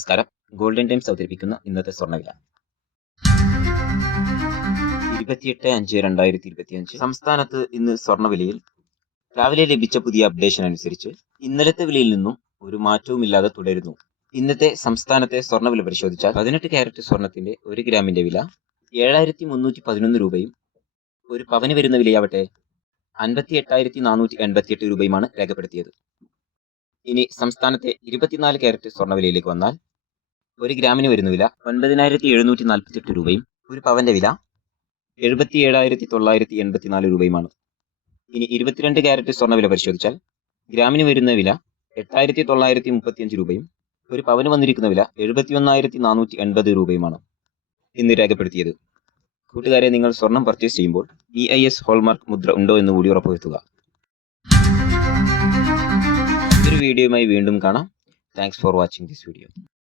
നമസ്കാരം. Golden times അവതരിപ്പിക്കുന്ന ഇന്നത്തെ സ്വർണവില. ഇരുപത്തിയെട്ട് അഞ്ച് രണ്ടായിരത്തി ഇരുപത്തിയഞ്ച് സംസ്ഥാനത്ത് ഇന്ന് സ്വർണവിലയിൽ രാവിലെ ലഭിച്ച പുതിയ അപ്ഡേഷൻ അനുസരിച്ച് ഇന്നലത്തെ വിലയിൽ നിന്നും ഒരു മാറ്റവുമില്ലാതെ തുടരുന്നു. ഇന്നത്തെ സംസ്ഥാനത്തെ സ്വർണവില പരിശോധിച്ചാൽ പതിനെട്ട് ക്യാരറ്റ് സ്വർണത്തിന്റെ ഒരു ഗ്രാമിന്റെ വില ഏഴായിരത്തി മുന്നൂറ്റി പതിനൊന്ന് രൂപയും ഒരു പവന് വരുന്ന വിലയാവട്ടെ അൻപത്തി എട്ടായിരത്തി നാനൂറ്റി എൺപത്തിയെട്ട് രൂപയുമാണ് രേഖപ്പെടുത്തിയത്. ഇനി സംസ്ഥാനത്തെ ഇരുപത്തിനാല് ക്യാരറ്റ് സ്വർണവിലയിലേക്ക് വന്നാൽ ഒരു ഗ്രാമിന് വരുന്ന വില ഒൻപതിനായിരത്തി എഴുന്നൂറ്റി നാൽപ്പത്തെട്ട് രൂപയും ഒരു പവന്റെ വില എഴുപത്തി ഏഴായിരത്തി തൊള്ളായിരത്തി എൺപത്തിനാല് രൂപയുമാണ്. ഇനി ഇരുപത്തിരണ്ട് ക്യാരറ്റ് സ്വർണ വില പരിശോധിച്ചാൽ ഗ്രാമിന് വരുന്ന വില എട്ടായിരത്തി തൊള്ളായിരത്തി മുപ്പത്തിയഞ്ച് രൂപയും ഒരു പവന് വന്നിരിക്കുന്ന വില എഴുപത്തി ഒന്നായിരത്തി നാനൂറ്റി എൺപത് രൂപയുമാണ് ഇന്ന് രേഖപ്പെടുത്തിയത്. കൂട്ടുകാരെ നിങ്ങൾ സ്വർണം പർച്ചേസ് ചെയ്യുമ്പോൾ ഇ ഐ എസ് ഹോൾമാർക്ക് മുദ്ര ഉണ്ടോ എന്ന് കൂടി ഉറപ്പുവരുത്തുക. ഒരു വീഡിയോയുമായി വീണ്ടും കാണാം. Thanks for watching this video